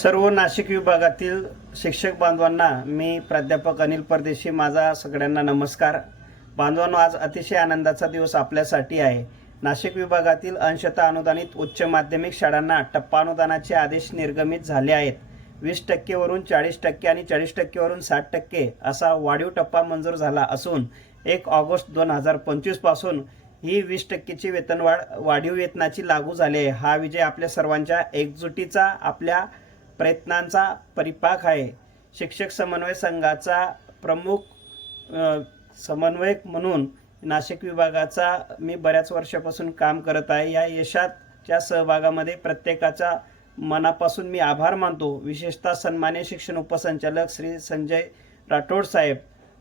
सर्व नाशिक विभागातील शिक्षक बांधवांना मी प्राध्यापक अनिल परदेशी माझा सगळ्यांना नमस्कार. बांधवांनो, आज अतिशय आनंदाचा दिवस आपल्यासाठी आहे. नाशिक विभागातील अंशतः अनुदानित उच्च माध्यमिक शाळांना टप्पा अनुदानाचे आदेश निर्गमित झाले आहेत. 20% वरून 40% आणि 40% वरून 60% असा वाढीव टप्पा मंजूर झाला असून 1 ऑगस्ट 2025 पासून ही 20%ची वेतनवाढ वाढीव वेतनाची लागू झाली आहे. हा विजय आपल्या सर्वांच्या एकजुटीचा, आपल्या प्रयत्नांचा परिपाक आहे. शिक्षक समन्वय संघाचा प्रमुख समन्वयक म्हणून नाशिक विभागाचा मी बऱ्याच वर्षापासून काम करत आहे. या यशाच्या सहभागामध्ये प्रत्येकाचा मनापासून मी आभार मानतो. विशेषतः सन्मान्य शिक्षण उपसंचालक श्री संजय राठोड साहेब,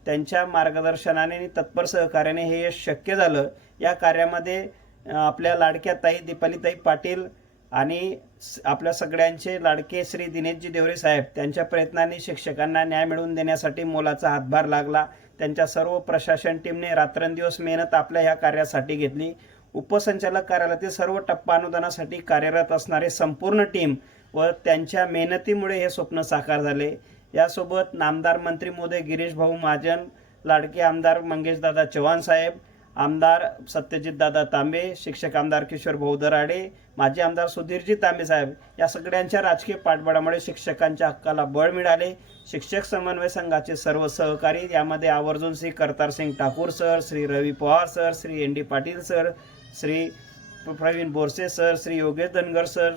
त्यांच्या मार्गदर्शनाने आणि तत्पर सहकार्याने हे यश शक्य झालं. या कार्यामध्ये आपल्या लाडक्या ताई दीपालीताई पाटील आणि आपल्या सगळ्यांचे लाडके श्री दिनेशजी देवरे साहेब, त्यांच्या प्रयत्नांनी शिक्षकांना न्याय मिळवून देण्यासाठी मोलाचा हातभार लागला. त्यांच्या सर्व प्रशासन टीमने रात्रंदिवस मेहनत आपल्या ह्या कार्यासाठी घेतली. उपसंचालक कार्यालयातील सर्व टप्पा अनुदानासाठी कार्यरत असणारे संपूर्ण टीम व त्यांच्या मेहनतीमुळे हे स्वप्न साकार झाले. यासोबत नामदार मंत्री महोदय गिरीश भाऊ महाजन, लाडके आमदार मंगेशदादा चव्हाण साहेब, आमदार सत्यजितदादा तांबे, शिक्षक आमदार किशोर भाऊ दराडे, माजी आमदार सुधीरजी तांबे साहेब, या सगळ्यांच्या राजकीय पाठबळामुळे शिक्षकांच्या हक्काला बळ मिळाले. शिक्षक समन्वय संघाचे सर्व सहकारी, यामध्ये आवर्जून Shri Kartarsingh Thakur sir, Shri Ravi Pawar sir, Shri N D Patil sir, Shri Pravin Borse sir, Shri Yogesh Dhangar sir,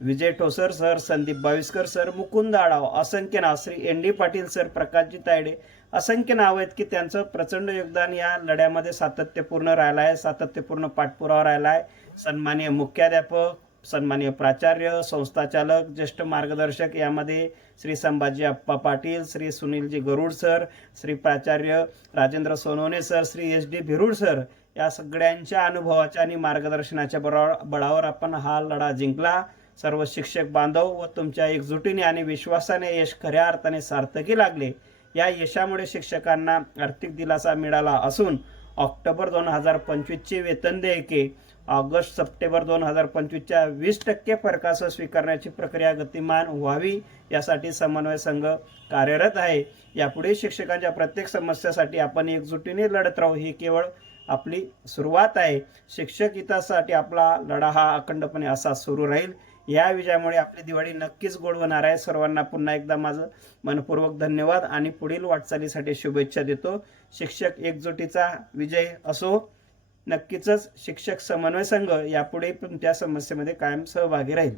Vijay Thosar sir, Sandeep Baviskar sir, Mukund Adhav, असंख्य नाव, Shri N D Patil sir, Prakashji Tayde, असंख्य नाव आहेत की त्यांचं प्रचंड योगदान या लढ्यामध्ये सातत्यपूर्ण राहिलं आहे, सातत्यपूर्ण पाठपुरावा राहिला आहे. सन्माननीय मुख्याध्यापक, सन्माननीय प्राचार्य, संस्थाचालक, ज्येष्ठ मार्गदर्शक, यामध्ये श्री संभाजी अप्पा पाटील, श्री सुनीलजी गरुड सर, श्री प्राचार्य Rajendra Sonawane sir, Shri S D Bhirud sir, या सगळ्यांच्या अनुभवाच्या आणि मार्गदर्शनाच्या बळावर आपण हा लढा जिंकला. सर्व शिक्षक बांधव व तुमच्या एकजुटीने आणि विश्वासाने यश खऱ्या अर्थाने सार्थकी लागले. या यशामुळे शिक्षकांना आर्थिक दिलासा मिळाला असून ऑक्टोबर 2025ची वेतन देयके ऑगस्ट सप्टेंबर 2025च्या 20% फरकासह स्वीकारण्याची प्रक्रिया गतिमान व्हावी, यासाठी समन्वय संघ कार्यरत आहे. यापुढे शिक्षकांच्या प्रत्येक समस्यासाठी आपण एकजुटीने लढत राहू. ही केवळ आपली सुरुवात आहे. शिक्षक हितासाठी आपला लढा हा अखंडपणे असा सुरू राहील. या विजयामुळे आपली दिवाळी नक्कीच गोड होणार आहे. सर्वांना पुन्हा एकदा माझं मनपूर्वक धन्यवाद आणि पुढील वाटचालीसाठी शुभेच्छा देतो. शिक्षक एकजुटीचा विजय असो. नक्कीच शिक्षक समन्वय संघ यापुढे पण त्या समस्येमध्ये कायम सहभागी राहील.